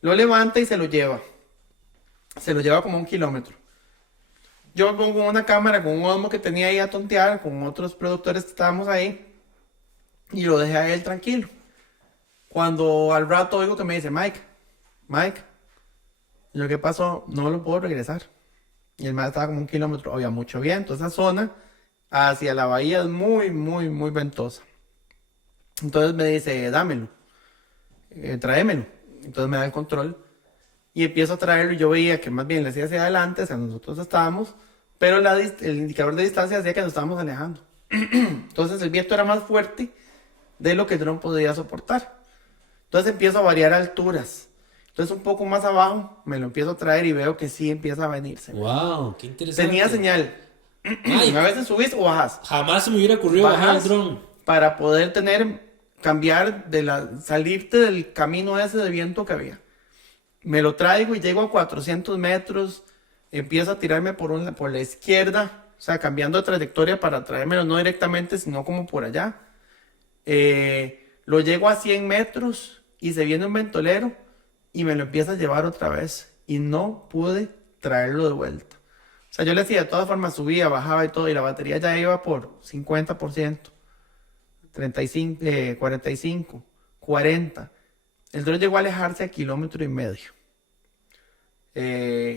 Lo levanta y se lo lleva. Se lo lleva como 1 kilómetro. Yo me pongo una cámara con un Osmo que tenía ahí a tontear con otros productores que estábamos ahí y lo dejé a él tranquilo. Cuando al rato oigo que me dice, Mike, y yo, ¿qué pasó? No lo puedo regresar. Y el mar estaba como 1 kilómetro, había mucho viento. Esa zona hacia la bahía es muy, muy, muy ventosa. Entonces me dice, dámelo, tráemelo. Entonces me da el control y empiezo a traerlo y yo veía que más bien le hacía hacia adelante, hacia nosotros estábamos, pero el indicador de distancia hacía que nos estábamos alejando. Entonces el viento era más fuerte de lo que el dron podía soportar. Entonces empiezo a variar alturas. Entonces un poco más abajo me lo empiezo a traer y veo que sí empieza a venirse. Wow, qué Tenía interesante. señal. A Mike, veces subís o bajas. jamás se me hubiera ocurrido bajar el Bajas dron. para poder cambiar salirte del camino ese de viento que había. Me lo traigo y llego a 400 metros, empiezo a tirarme por la izquierda, o sea, cambiando de trayectoria para traérmelo no directamente, sino como por allá. Lo llego a 100 metros y se viene un ventolero y me lo empieza a llevar otra vez y no pude traerlo de vuelta. O sea, yo le hacía de todas formas, subía, bajaba y todo, y la batería ya iba por 50%, 35, 45, 40. El dron llegó a alejarse a 1,5 kilómetros.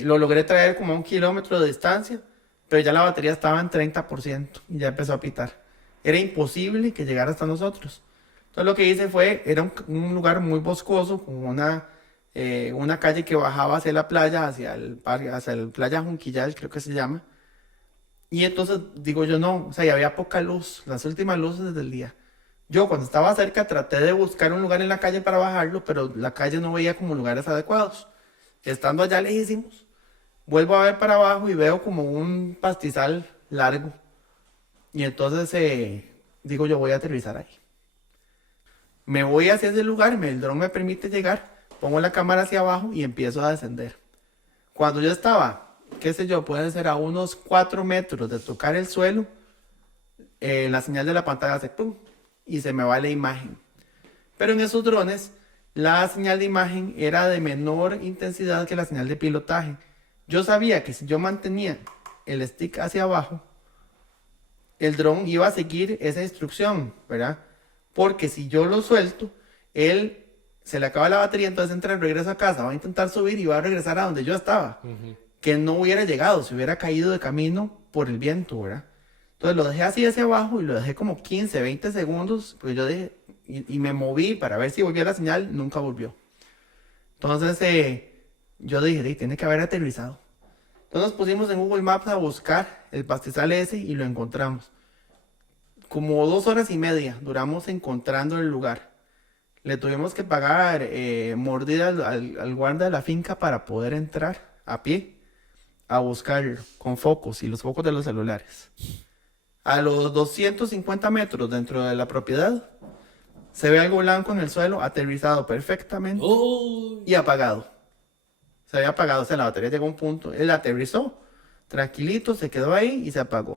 Lo logré traer como a 1 kilómetro de distancia, pero ya la batería estaba en 30% y ya empezó a pitar. Era imposible que llegara hasta nosotros. Entonces lo que hice era un lugar muy boscoso, con una calle que bajaba hacia la playa, hacia el playa Junquillal, creo que se llama. Y entonces digo yo no, o sea, ya había poca luz, las últimas luces del día. Yo cuando estaba cerca traté de buscar un lugar en la calle para bajarlo, pero la calle no veía como lugares adecuados. Estando allá lejísimos, vuelvo a ver para abajo y veo como un pastizal largo. Y entonces digo yo voy a aterrizar ahí. Me voy hacia ese lugar, el dron me permite llegar, pongo la cámara hacia abajo y empiezo a descender. Cuando yo estaba, qué sé yo, puede ser a unos 4 metros de tocar el suelo, la señal de la pantalla hace pum y se me va la imagen. Pero en esos drones, la señal de imagen era de menor intensidad que la señal de pilotaje. Yo sabía que si yo mantenía el stick hacia abajo, el dron iba a seguir esa instrucción, ¿verdad? Porque si yo lo suelto, él se le acaba la batería, entonces entra en regreso a casa, va a intentar subir y va a regresar a donde yo estaba. Que no hubiera llegado, se hubiera caído de camino por el viento, ¿verdad? Entonces lo dejé así hacia abajo y lo dejé como 15, 20 segundos, pues yo dije, y me moví para ver si volvía la señal, nunca volvió. Entonces yo dije, tiene que haber aterrizado. Entonces nos pusimos en Google Maps a buscar el pastizal ese y lo encontramos. Como 2 horas y media duramos encontrando el lugar. Le tuvimos que pagar mordida al guarda de la finca para poder entrar a pie a buscarlo con focos y los focos de los celulares. A los 250 metros dentro de la propiedad se ve algo blanco en el suelo, aterrizado perfectamente Oh, y apagado. Se había apagado, o sea, la batería llegó a un punto, él aterrizó, tranquilito, se quedó ahí y se apagó.